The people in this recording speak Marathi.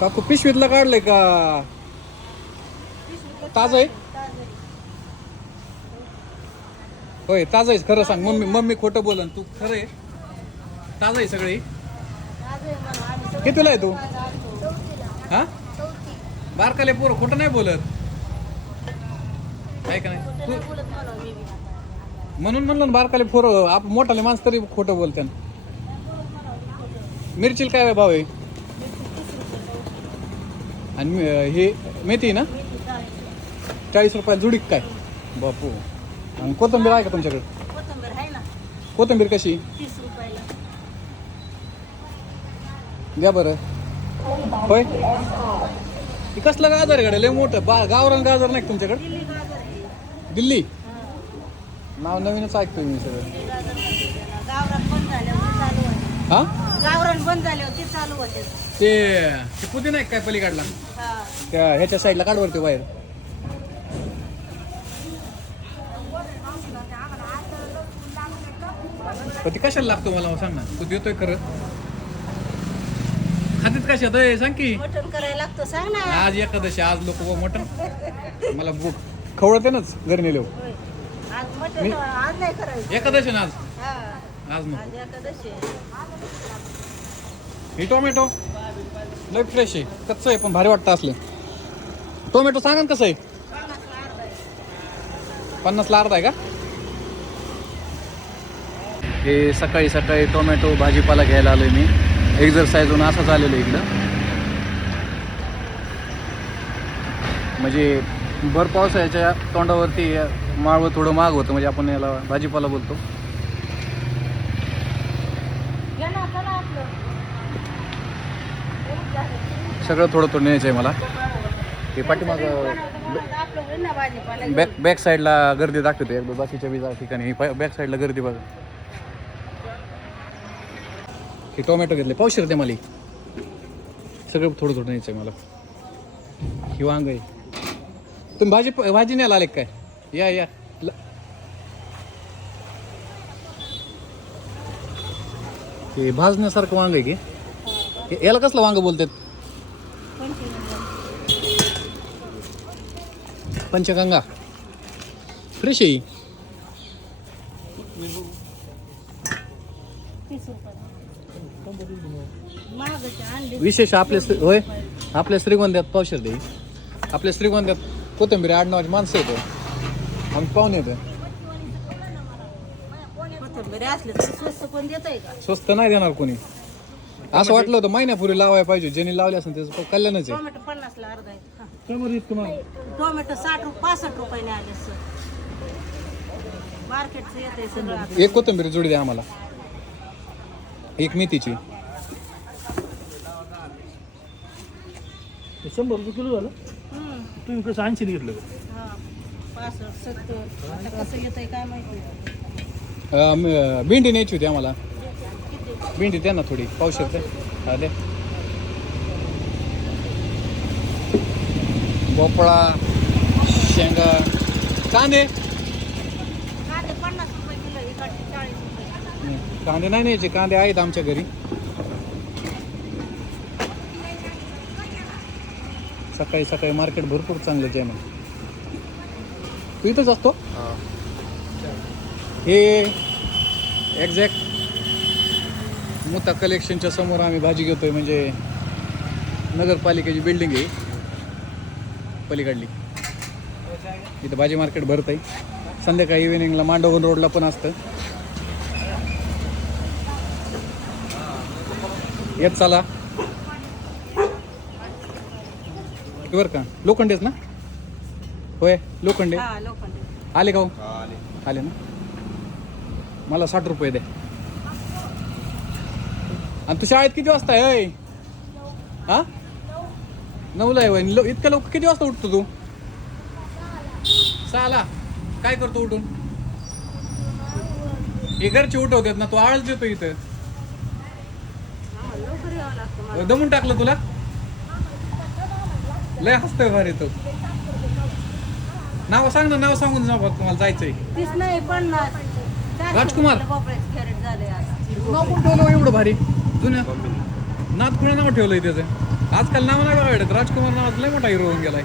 काकू पिशवीतला काढलंय का? ताज आहे? होय ताज आहे. खरं सांग मम्मी मम्मी खोटं बोलन तू खरं आहे. ताज आहे सगळी. कितीला आहे तू? हा? बारकाले पोरं खोटं नाही बोलत. आहे का नाही? तू म्हणून म्हणलं बारकाले पोरं आप मोठाले माणसं तरी खोटं बोलते मिरचीला काय भाव आहे? आणि हे मेथी ना? चाळीस रुपयाला जुडीक काय? बापू. आणि कोथिंबीर आहे का तुमच्याकडे? कोथिंबीर आहे ना. कोथिंबीर कशी? तीस रुपयाला. द्या बरं. होय? हे कसलं गाजर आहे लय मोठं. बा गावरान गाजर नाही का तुमच्याकडे? दिल्ली गाजर आहे. दिल्ली? हा. नाव नवीनच ऐकतोय मी सगळं. दिल्ली गाजर म्हणते त्याला. गावरान बंद झाल्यावर ते चालू होते. हा? गावरान बंद झाल्यावर ते चालू होते. ते ते पुदिना आहे काय पलीकडला? त्या ह्याच्या साईडला काढवरती बाहेर. पण ते कशाला लागतो मला सांग ना. तू देतोय खरं. खातीत कशात आहे? सांग की. मटण करायला लागतं सांग ना. आज एकादशी आज लोक मटण. मला भूक. खवळते नाच घरी नेलो होय. आज मटण मी- आज नाही करायचं. एकादशी ना आज? हा. आज मग. आज एकादशी आहे. ही टोमॅटो लय फ्रेश आहे. कच्चं आहे पण भारी वाटतं असले. टोमॅटो सांगा ना कसं आहे? पन्नासला अर्धा आहे. का? हे सकाळी सकाळी टोमॅटो भाजीपाला घ्यायला आलोय मी. एक्झरसाईज होऊन असंच आलेलो इकडं. म्हणजे भर पावसाळ्याच्या तोंडावरती माळवं थोडं माग होतं म्हणजे आपण याला भाजीपाला बोलतो. सगळं थोडं थोडं न्यायचं आहे मला. हे पाठीमागं बॅक बॅक साईडला गर्दी दाखवते. एकदा बाकीच्या बी ठिकाणी. बॅक साईडला गर्दी बघा. हे टोमॅटो घेतले. पावशेर दे मला सगळं थोडं थोडं न्यायचं आहे मला. ही वांग आहे. तुम्ही भाजी भाजी न्यायला आले काय? या या. ते भाजण्यासारखं वांग आहे की? याला कसलं वांग बोलतात? पंचगंगा फ्रेश आहे विशेष आपल्या स्त्री होय आपल्या श्रीगोंद्यात पावशेर दे आपल्या श्रीगोंद्यात कोथिंबीर आडनावाची माणसं येतो आम्ही पाहून येतो स्वस्त नाही देणार कोणी असं वाटलं होतं महिन्यापूर्वी लावायला पाहिजे ज्यांनी लावले असेल त्याचं कल्याणच आहे हा. टोमॅटो साठ रु- पासष्ट रुपयाने आले सर मार्केटचं येत आहे सगळं आता. एक कोथिंबीर जोडी द्या आम्हाला. एक मेथीची. शंभर रुपये किलो झालं? हम्म. तुम्ही कसं ऐंशी घेतलं का? हा. पासष्ट सत्तर. आता कसं येत आहे काय माहिती? अं, म- भेंडी न्यायची होती आम्हाला. भेंडी द्या ना थोडी पावशेर द्या. हा द्या. भोपळा शेंगा. कांदे? कांदे पन्नास रुपये किलो इकडचे चाळीस रुपये. नाही, कांदे नाही न्यायचे कांदे आहेत आमच्या घरी. सकाळी सकाळी मार्केट भरपूर चांगलं आहे मग तू इथंच असतो? हे. एक्झॅक्ट मुता कलेक्शनच्या समोर आम्ही भाजी घेतोय म्हणजे नगरपालिकेची बिल्डिंग आहे. पलीकडली. इथं भाजी मार्केट भरत आहे संध्याकाळी इव्हिनिंगला मांडवगण रोडला पण असतं. येत चला. बरं का? लोखंडेच ना? होय लोखंडे. हा आले का हो? आले. ना? मला साठ रुपये दे. आणि तू शाळेत किती वाजता आहे? हा? नऊला आहे होय. लो- इतक्या लोक किती वाजता उठतो तू? सहाला. काय करतो उठून? हे घरचे उठवतात ना तू आळस देतो इथं. हा, लवकर दमून टाकलं तुला? लय हसतोय भारी तो. नाव सांग ना नाव सांगून जा तुम्हाला जायचंय. राजकुमार. नाव कोण ठेवलं एवढं भारी? जुन्या नाथ कुणा नाव ठेवलंय त्याचं? आजकाल नाव नाही बघा भेटत राजकुमार नावाचा लय मोठा हिरो होऊन गेलाय.